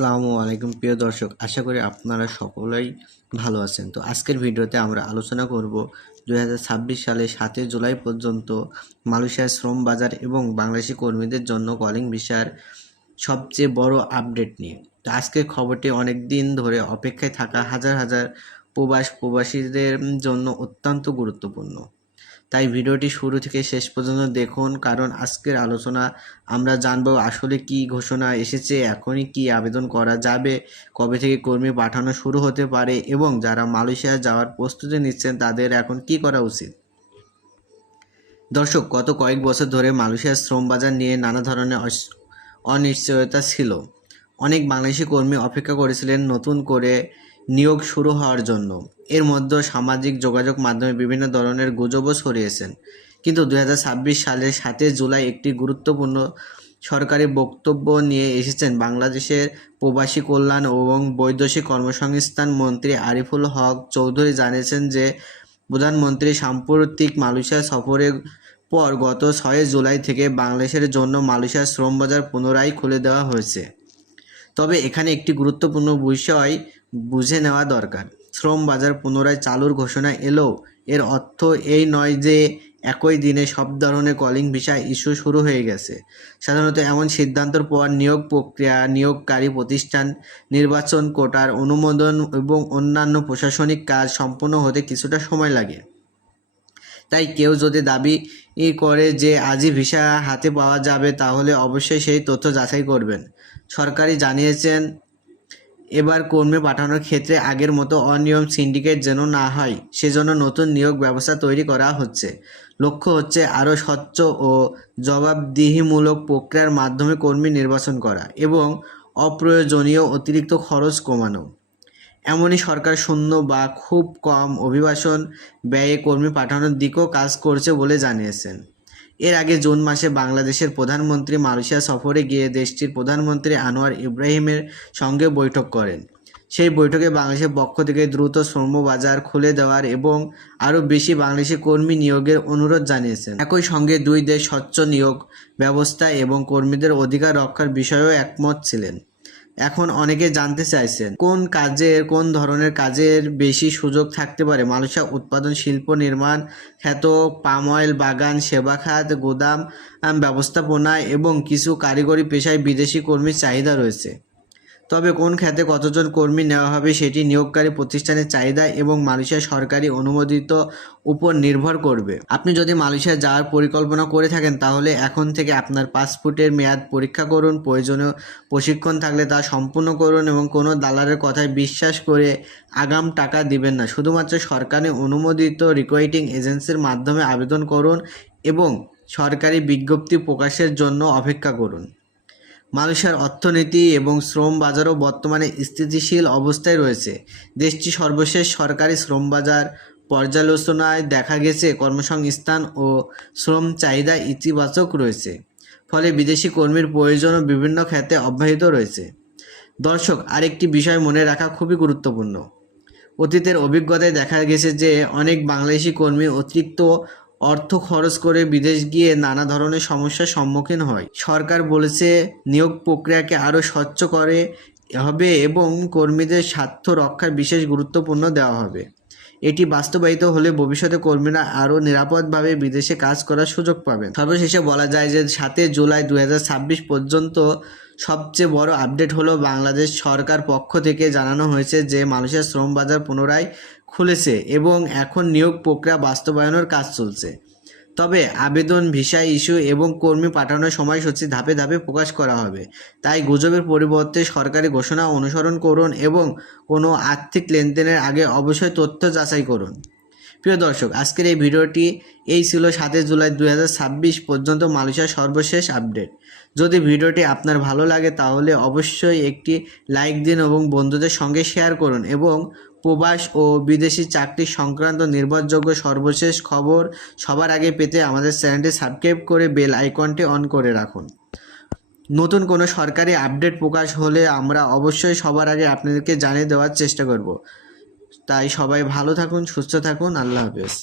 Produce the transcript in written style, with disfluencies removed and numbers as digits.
আসসালামু আলাইকুম প্রিয় দর্শক, আশা করি আপনারা সকলেই ভালো আছেন। তো আজকের ভিডিওতে আমরা আলোচনা করব 2026 সালে 7 জুলাই পর্যন্ত মালয়েশিয়ার শ্রম বাজার এবং বাংলাদেশি কর্মীদের জন্য কলিং ভিসার সবচেয়ে বড় আপডেট নিয়ে। তো আজকের খবরটি অনেক দিন ধরে অপেক্ষায় থাকা হাজার হাজার প্রবাসীদের জন্য অত্যন্ত গুরুত্বপূর্ণ। তাই ভিডিওটি শুরু থেকে শেষ পর্যন্ত দেখুন, কারণ আজকের আলোচনা আমরা জানবো আসলে কি ঘোষণা এসেছে, এখনই কি আবেদন করা যাবে, কবে থেকে কর্মী পাঠানো শুরু হতে পারে এবং যারা মালয়েশিয়া যাওয়ার প্রস্তুতি নিচ্ছেন তাদের এখন কি করা উচিত। দর্শক, গত কয়েক বছর ধরে মালয়েশিয়ার শ্রম বাজার নিয়ে নানা ধরনের অনিশ্চয়তা ছিল। অনেক বাংলাদেশি কর্মী অপেক্ষা করেছিলেন নতুন করে নিয়োগ শুরু হওয়ার জন্য। এর মধ্যে সামাজিক যোগাযোগ মাধ্যমে বিভিন্ন ধরনের গুজবও ছড়িয়েছেন। কিন্তু 2026 সালের 7 জুলাই একটি গুরুত্বপূর্ণ সরকারি বক্তব্য নিয়ে এসেছেন বাংলাদেশের প্রবাসী কল্যাণ এবং বৈদেশিক কর্মসংস্থান মন্ত্রী আরিফুল হক চৌধুরী জানিয়েছেন যে প্রধানমন্ত্রী সাম্প্রতিক মালয়েশিয়া সফরের পর গত 6 জুলাই থেকে বাংলাদেশের জন্য মালয়েশিয়ার শ্রম বাজার পুনরায় খুলে দেওয়া হয়েছে। তবে এখানে একটি গুরুত্বপূর্ণ বিষয় বুঝে নেওয়া দরকার। শ্রম বাজার পুনরায় চালুর ঘোষণা এলেও এর অর্থ এই নয় যে একই দিনে সব ধরনের কলিং ভিসা ইস্যু শুরু হয়ে গেছে। সাধারণত এমন সিদ্ধান্তের পর নিয়োগ প্রক্রিয়া, নিয়োগকারী প্রতিষ্ঠান, নির্বাচন, কোটার অনুমোদন এবং অন্যান্য প্রশাসনিক কাজ সম্পন্ন হতে কিছুটা সময় লাগে। তাই কেউ যদি দাবি করে যে আজই ভিসা হাতে পাওয়া যাবে, তাহলে অবশ্যই সেই তথ্য যাচাই করবেন। সরকারি জানিয়েছেন এবার কর্মী পাঠানোর ক্ষেত্রে আগের মতো অনিয়ম সিন্ডিকেট যেন না হয়, সেজন্য নতুন নিয়োগ ব্যবস্থা তৈরি করা হচ্ছে। লক্ষ্য হচ্ছে আরও স্বচ্ছ ও জবাবদিহিমূলক প্রক্রিয়ার মাধ্যমে কর্মী নির্বাচন করা এবং অপ্রয়োজনীয় অতিরিক্ত খরচ কমানো। এমনই সরকার শূন্য বা খুব কম অভিবাসন ব্যয়ে কর্মী পাঠানোর দিকেও কাজ করছে বলে জানিয়েছেন। এর আগে জুন মাসে বাংলাদেশের প্রধানমন্ত্রী মালয়েশিয়া সফরে গিয়ে দেশটির প্রধানমন্ত্রী আনোয়ার ইব্রাহিমের সঙ্গে বৈঠক করেন। সেই বৈঠকে বাংলাদেশের পক্ষ থেকে দ্রুত শ্রম বাজার খুলে দেওয়ার এবং আরও বেশি বাংলাদেশি কর্মী নিয়োগের অনুরোধ জানিয়েছেন। একই সঙ্গে দুই দেশ স্বচ্ছ নিয়োগ ব্যবস্থা এবং কর্মীদের অধিকার রক্ষার বিষয়েও একমত ছিলেন। এখন অনেকে জানতে চাইছেন কোন ধরনের কাজের বেশি সুযোগ থাকতে পারে। মালয়েশিয়া উৎপাদন শিল্প, নির্মাণ খ্যাত, পাম অয়েল বাগান, সেবা খাত, গুদাম ব্যবস্থাপনা এবং কিছু কারিগরি পেশায় বিদেশি কর্মীর চাহিদা রয়েছে। তবে কোন খাতে কতজন কর্মী নেওয়া হবে সেটি নিয়োগকারী প্রতিষ্ঠানের চাহিদা এবং মালয়েশিয়ার সরকারি অনুমোদিত উপর নির্ভর করবে। আপনি যদি মালয়েশিয়া যাওয়ার পরিকল্পনা করে থাকেন তাহলে এখন থেকে আপনার পাসপোর্টের মেয়াদ পরীক্ষা করুন, প্রয়োজনীয় প্রশিক্ষণ থাকলে তা সম্পূর্ণ করুন এবং কোনো দালালের কথায় বিশ্বাস করে আগাম টাকা দিবেন না। শুধুমাত্র সরকারি অনুমোদিত রিক্রুটিং এজেন্সির মাধ্যমে আবেদন করুন এবং সরকারি বিজ্ঞপ্তি প্রকাশের জন্য অপেক্ষা করুন। মালয়েশিয়ার অর্থনীতি এবং শ্রম বাজারও বর্তমানে স্থিতিশীল অবস্থায় রয়েছে। দেশটির সর্বশেষ সরকারি শ্রম বাজার পর্যালোচনায় দেখা গেছে কর্মসংস্থান ও শ্রম চাহিদা ইতিবাচক রয়েছে, ফলে বিদেশি কর্মীর প্রয়োজনও বিভিন্ন খাতে অব্যাহত রয়েছে। দর্শক, আরেকটি বিষয় মনে রাখা খুবই গুরুত্বপূর্ণ। অতীতের অভিজ্ঞতায় দেখা গেছে যে অনেক বাংলাদেশি কর্মী অতিরিক্ত অর্থ খরচ করে বিদেশ গিয়ে নানা ধরনের সমস্যার সম্মুখীন হয়। সরকার বলেছে নিয়োগ প্রক্রিয়াকে আরও স্বচ্ছ করে হবে এবং কর্মীদের স্বার্থ রক্ষার বিশেষ গুরুত্বপূর্ণ দেওয়া হবে। এটি বাস্তবায়িত হলে ভবিষ্যতে কর্মীরা আরও নিরাপদভাবে বিদেশে কাজ করার সুযোগ পাবেন। সর্বশেষে বলা যায় যে 7 জুলাই 2026 পর্যন্ত সবচেয়ে বড় আপডেট হলো বাংলাদেশ সরকার পক্ষ থেকে জানানো হয়েছে যে মালয়েশিয়ার শ্রম বাজার পুনরায় খুলেছে এবং এখন নিয়োগ প্রক্রিয়া বাস্তবায়নের কাজ চলছে। তবে আবেদন, ভিসা ইস্যু এবং কর্মী পাঠানোর সময়সূচি ধাপে ধাপে প্রকাশ করা হবে। তাই গুজবের পরিবর্তে সরকারি ঘোষণা অনুসরণ করুন এবং কোনো আর্থিক লেনদেনের আগে অবশ্যই তথ্য যাচাই করুন। প্রিয় দর্শক, আজকের এই ভিডিওটি ছিল 7 জুলাই 2026 পর্যন্ত মালয়েশিয়ার সর্বশেষ আপডেট। যদি ভিডিওটি আপনার ভালো লাগে তাহলে অবশ্যই একটি লাইক দিন এবং বন্ধুদের সঙ্গে শেয়ার করুন এবং প্রবাস ও বিদেশি চাকরি সংক্রান্ত নির্ভরযোগ্য সর্বশেষ খবর সবার আগে পেতে আমাদের চ্যানেলটি সাবস্ক্রাইব করে বেল আইকনটি অন করে রাখুন। নতুন কোনো সরকারি আপডেট প্রকাশ হলে আমরা অবশ্যই সবার আগে আপনাদেরকে জানিয়ে দেওয়ার চেষ্টা করব। তাই সবাই ভালো থাকুন, সুস্থ থাকুন। আল্লাহ হাফেজ।